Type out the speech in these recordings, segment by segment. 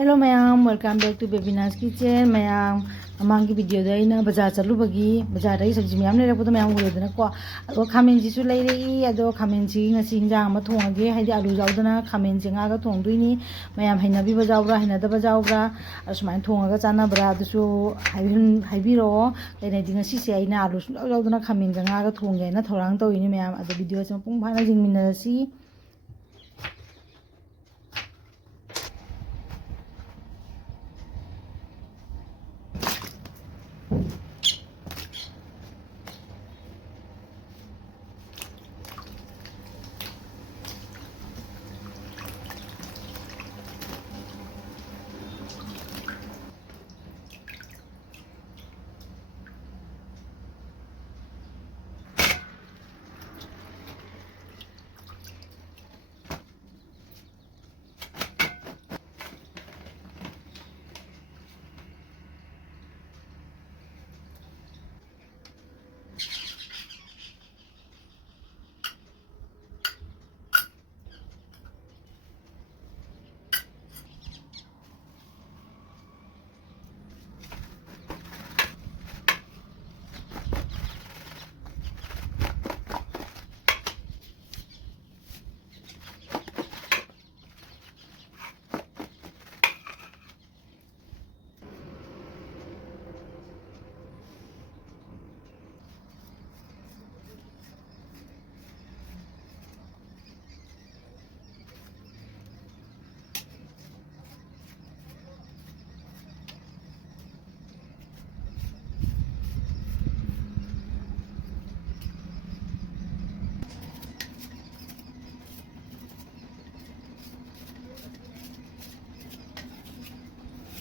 Hello ma'am, welcome back to बेबीनास kitchen. Ma'am ममांग की वीडियो दे बाजार चलूबगी बाजार सब्जी मैम लेरपद मैम उरेदनको अदो खामेंजीसु लेरई अदो खामेंजी ngasi हिंजांग अमा थोंगे हाइदि आलू जाउदना खामें जेंगागा थोंदुइनी मैम हैनबीबा जाउब्रा हैनदबा जाउब्रा असुमाइन थोंगागा चानाब्रा अदुसु हाइबिरो लेनेदि ngasi से आइना आलू जाउदना खामें जेंगागा थोंगेना थौरांग तौइनी मैम अदो वीडियो से पुंग फाना जिंगमिनरसी।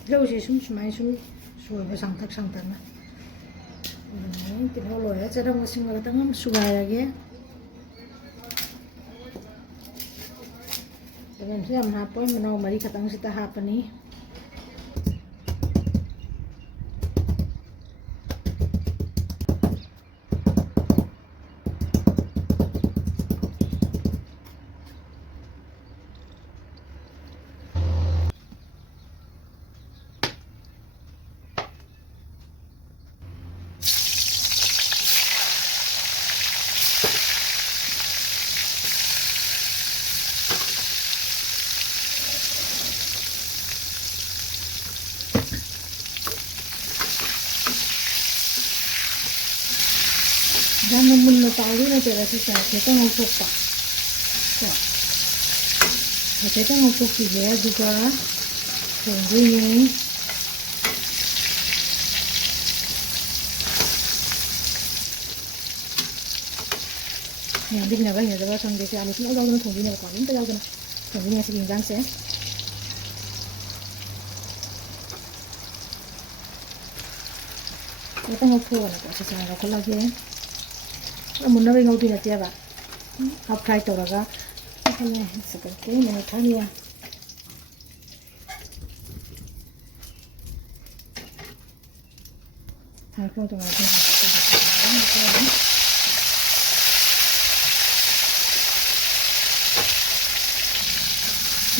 ꯇꯤꯜꯍꯧꯁꯤ ꯁꯨꯃꯥꯏꯅ ꯁꯣꯏꯕ ꯁꯥꯡꯇꯛꯅ ꯇꯤꯜꯍꯧ ꯂꯣꯏꯔ ꯆꯅꯝꯒ ꯁꯤꯡꯒ ꯈꯛꯇꯪ ꯑꯃ ꯁꯨꯒꯥꯏꯔꯒꯦ꯫ ꯆꯅꯝꯁꯨ ꯌꯥꯝ ꯍꯥꯞꯄꯣꯏ, ꯃꯅꯥꯎ ꯃꯔꯤ ꯈꯛꯇꯪꯁꯤꯗ ꯍꯥꯞꯄꯅꯤ꯫ ꯌꯥꯝꯅ ꯃꯨꯟꯅ ꯇꯥꯎꯗꯣꯏ ꯅꯠꯇꯦꯕ ꯁꯤꯁꯦ ꯍꯥꯏꯐꯦꯠꯇꯪ ꯉꯧꯊꯣꯛꯄ ꯍꯥꯏꯐꯦꯠꯇꯪ ꯉꯧꯊꯣꯛꯄꯤꯒꯦ ꯑꯗꯨꯒ ꯊꯣꯡꯗꯣꯏꯅꯤ꯫ ꯍꯩꯅꯕ ꯍꯩꯅꯗꯕ ꯈꯪꯗꯦ, ꯁꯤ ꯑꯥꯂꯨ ꯁꯨꯡꯌꯥꯎ ꯌꯥꯎꯗꯅ ꯊꯣꯡꯗꯣꯏꯅꯦꯕꯀꯣ, ꯑꯝꯇ ꯌꯥꯎꯗꯅ ꯊꯣꯡꯗꯣꯏꯅꯦ ꯉꯁꯤꯒꯤ ꯌꯦꯟꯖꯥꯡꯁꯦ꯫ ꯈꯤꯇꯪ ꯉꯧꯊꯣꯛꯑꯒꯅꯀꯣ ꯁꯤꯁꯦ ꯂꯧꯈꯠꯂꯒꯦ꯫ ꯃꯨꯟꯅꯕꯩ ꯉꯧꯗꯣꯏ ꯅꯠꯇꯦꯕ, ꯍꯥꯐ ꯐ꯭ꯔꯥꯏ ꯇꯧꯔꯒ सकते मैंने उठा लिया।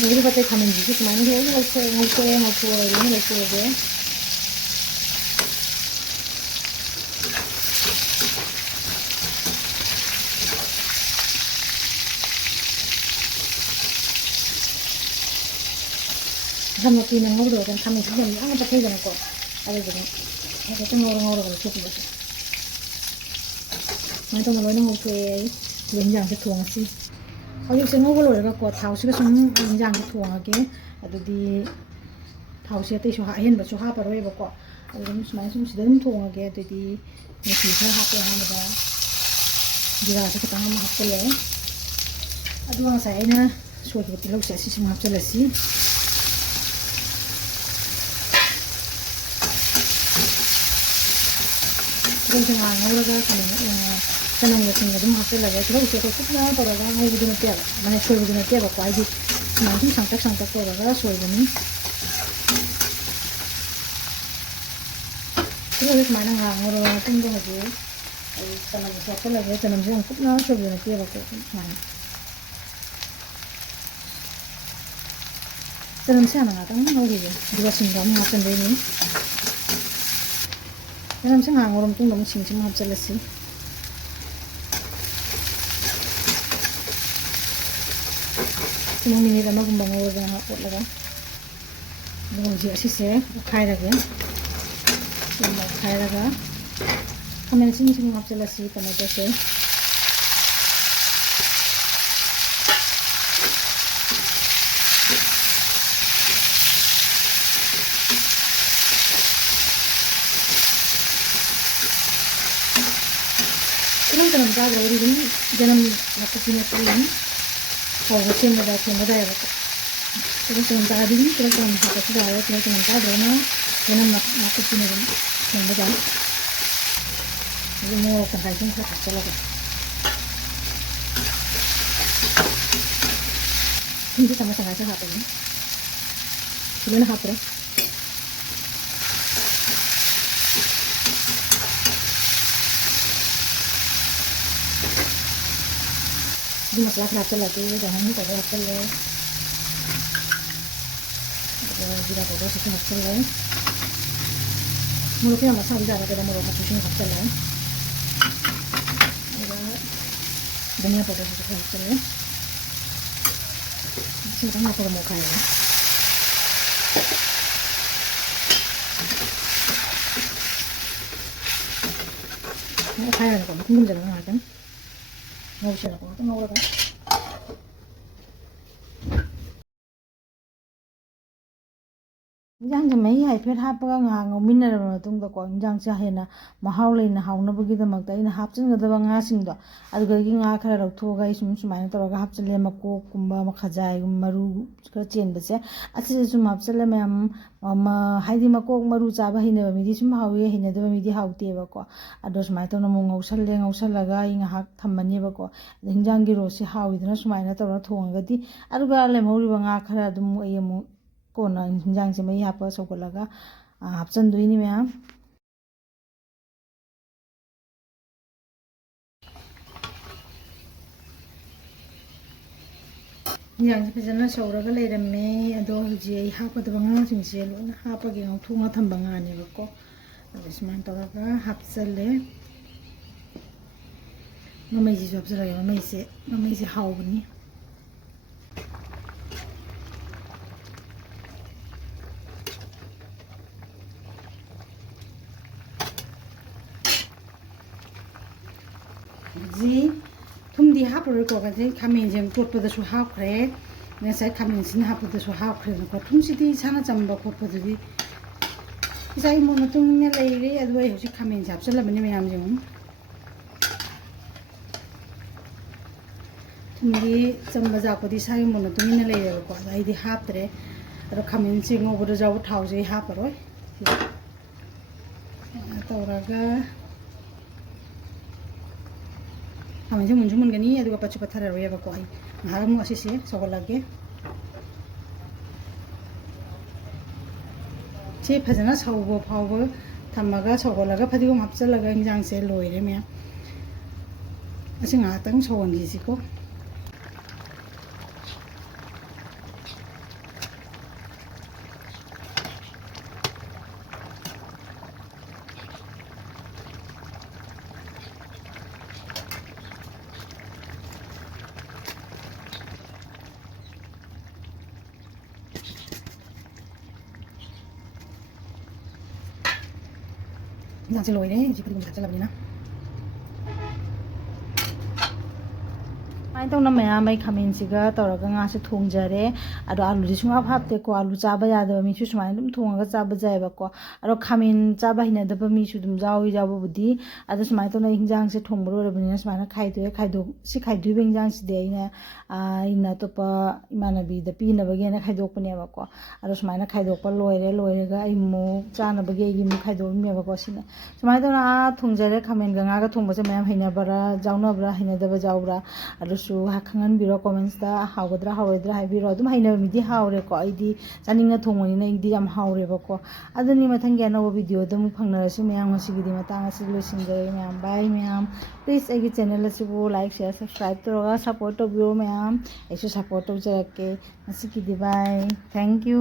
मेरी पता खाने जी की मानी है लगे हम लोग तीन अंगूर दो जन खाने से जम आगे पत्ते जन को अलग जन ऐसे तो ngor वाले चुप बस मैं तो मलोई ngor के इंजांग से थोंग सी और ये से ngor वाले का को थाव से सुन इंजांग से थोंग आगे अदुदी थाव से ते शो हाइन बस शो हा पर वे बको अदुम स्माइल सुन सिदम थोंग आगे अदुदी मैं चीज़ ना हाथे हाँ बता जीरा से कतांग में हाथ ले अदुआ साइड ना शो के लोग से ऐसी हाथ चले सी 그래서 나오라가 저는 같은 거 좀 합쳐라고 그러고 또 끝나 버려가 하고 좀 떼어 만약 소리 좀 떼어 갖고 아이디 좀 상딱 버려가 소리는 그래서 많은 항으로 충분하지 저는 합쳐라고 저는 좀 끝나 소리 좀 떼어 갖고 많이 ꯆꯅꯝꯁꯦ ꯍꯥꯟꯅ ꯉꯥꯛꯇꯪ ꯉꯧꯈꯤꯒꯦ ꯑꯗꯨꯒ ꯁꯤꯡꯗꯣ ꯑꯃꯨꯛ ꯍꯥꯞꯆꯤꯟꯗꯣꯏꯅꯤ ꯆꯅꯝꯁꯦ ꯉꯥꯏꯍꯥꯛ ꯉꯧꯔ ꯃꯇꯨꯡꯗ ꯑꯃꯨꯛ ꯁꯤꯡꯁꯤ ꯑꯃꯨꯛ ꯍꯥꯞꯆꯤꯜꯂꯁꯤ ꯁꯤꯃꯨꯛ ꯃꯤꯅꯤꯠ ꯑꯃꯒꯨꯝꯕ ꯉꯧꯔꯒ ꯉꯥꯏꯍꯥꯛ ꯑꯣꯠꯂꯒ ꯑꯗꯨꯒ ꯍꯧꯖꯤꯛ ꯑꯁꯤꯁꯦ ꯑꯣꯠꯈꯥꯏꯔꯒꯦ ꯁꯤꯃꯨꯛ ꯑꯣꯠꯈꯥꯏꯔꯒ ꯈꯥꯃꯦꯟ ꯑꯁꯤꯟꯕꯁꯤ ꯑꯃꯨꯛ ꯍꯥꯞꯆꯤꯜꯂꯁꯤ ꯇꯣꯃꯦꯇꯣꯁꯦ ꯀꯔꯝ ꯆꯥꯗ꯭ꯔꯒꯗꯤ ꯑꯗꯨꯝ ꯌꯦꯅꯝ ꯅꯥꯀꯨꯞꯄꯤꯅ ꯑꯗꯨꯝ ꯐꯧꯕ ꯁꯦꯝꯕꯗ ꯊꯦꯡꯕꯗ ꯌꯥꯏꯕꯀꯣ ꯀꯔꯝ ꯆꯥꯔꯗꯤ ꯑꯗꯨꯝ ꯀꯔꯝ ꯍꯥꯞꯄꯁꯨ ꯌꯥꯔꯦ ꯀꯔꯝ ꯆꯥꯗ꯭ꯔꯒꯅ ꯌꯦꯅꯝ ꯅꯥꯀꯨꯞꯄꯤꯅ ꯑꯗꯨꯝ ꯊꯦꯡꯕ ꯌꯥꯏ ꯑꯗꯨ ꯃꯣꯔꯣꯛ ꯇꯪꯈꯥꯏꯁꯤꯃ ꯈꯔ ꯍꯥꯞꯆꯤꯜꯂꯒ ꯊꯨꯝꯁꯦ ꯆꯥꯃꯁ ꯇꯪꯈꯥꯏ ꯈꯔ ꯍꯥꯞꯄꯅꯤ ꯂꯣꯏꯅ ꯍꯥꯞꯄ꯭ꯔꯦ di masala khilaf chal lagi jangan ni pada chal le jira pada sisi chal le mulu kya masala jara pada mulu hatu sini chal le धनिया पाउडर से खा चले इसमें धनिया पाउडर मोखा है nó khai là còn không giờ nó cái ngầu sẽ là có cái ngầu đó इंजांग जमै हाइफेट हापगा nga ngauminaraba matungda ko इंजांग cha hena mahau leina haunabagi damakta ina hapchingadaba nga singdo adugagi nga khara rauthoga isum sumaina tawga hapchile makok kumba makhajai maru khara chenbase asise sum hapchile mayam ma haidi makok maru chaba hinaba midi sum hawi hinadaba midi hauteba ko ado sumai tawna mo ngausallaga inga hak thammaniba ko इंजांग gi rosi hawidna sumaina tawra thongagadi aduga lemhoriba nga khara dum ayemu कोना इंजांग से मैं आप सौ लगा हापचन दुईनी ma'am इंजांग से फजना सौरगा लेरमे अदो हुजी हापदब ngang लोना हापगे ngauthunga thambanga ne bako abisman tawga hapchale mamai ji hapchala mamai se hawbani जी तुम दी हापर को गजे खामेन जेम टोटपद सु हाखरे नसाय खामेन सिन हापद सु हाखरे को तुम सिदि साना चम्बा खोपदि जाय मन तुम ने लैरे अदुय होसि खामेन जाबसला बनि मयाम जेम तुम दी चम्बा जापदि साय मन तुम ने लैरे को आइदि हापरे अरो खामेन सिंग ओबद जाव थाव जे हापरोय तौरागा हमें जो मुझे मुन गनी है तो पच्चू पत्थर रहे हैं बकोई हमारा मुँह ऐसे से सौ लगे चे फजना सौबो फावबो थम्मगा सौ लगा फदिगो हप्चल लगा इंजांग से लोइरे मैं ऐसे ngahtang सौन गिसिको इंजांग से लोइरे जी फदिगो हप्चल लबनी ना आइ तौना मया मै खामेन सिगा तौरगा nga se thongjare ado alu ji sunga phapte ko alu chaba yadaba mi su sumai dum thonga chaba jaiba ko ado khamen chaba hina daba mi su dum jawi jabu budi ado sumai tona hingjang se thongbro rabina sumai khaido si khaidu hingjang si de ina topa imana bi da pina bagi na khaido pane ba ko ado sumai na khaido pa loire ga ai mu chana bagi gi mu khaido mi ba ko sina sumai tona thongjare khamen ga nga ga thongba se mayam hina bara jauna bra hina daba jawbra ado ꯅꯣꯏꯅꯁꯨ ꯈꯪꯍꯟꯕꯤꯔꯣ ꯀꯣꯃꯦꯟꯁꯇ ꯍꯥꯎꯒꯗ꯭ꯔꯥ ꯍꯥꯎꯔꯣꯏꯗ꯭ꯔꯥ ꯍꯥꯏꯕꯤꯔꯣ ꯑꯗꯨꯝ ꯍꯩꯅꯕ ꯃꯤꯗꯤ ꯍꯥꯎꯔꯦꯀꯣ ꯑꯩꯗꯤ ꯆꯥꯅꯤꯡꯅ ꯊꯣꯡꯕꯅꯤꯅ ꯑꯩꯗꯤ ꯌꯥꯝ ꯍꯥꯎꯔꯦꯕꯀꯣ ꯑꯗꯨꯅꯤ ꯃꯊꯪꯒꯤ ꯑꯅꯧꯕ ꯚꯤꯗꯤꯑꯣꯗ ꯑꯃꯨꯛ ꯐꯪꯅꯔꯁꯤ ꯃꯌꯥꯝ ꯉꯁꯤꯒꯤꯗꯤ ꯃꯇꯥꯡ ꯑꯁꯤ ꯂꯣꯏꯁꯤꯟꯖꯔꯦ ꯃꯌꯥꯝ ꯕꯥꯏ ꯃꯌꯥꯝ ꯄ꯭ꯂꯤꯖ ꯑꯩꯒꯤ ꯆꯦꯅꯦꯜ ꯑꯁꯤꯕꯨ ꯂꯥꯏꯛ ꯁꯤꯌꯔ ꯁꯕꯁꯀ꯭ꯔꯥꯏꯕ ꯇꯧꯔꯒ ꯁꯞꯄꯣꯔꯠ ꯇꯧꯕꯤꯌꯣ ꯃꯌꯥꯝ ꯑꯩꯁꯨ ꯁꯞꯄꯣꯔꯠ ꯇꯧꯖꯔꯛꯀꯦ ꯉꯁꯤꯒꯤꯗꯤ ꯕꯥꯏ ꯊꯦꯡꯛ ꯌꯨ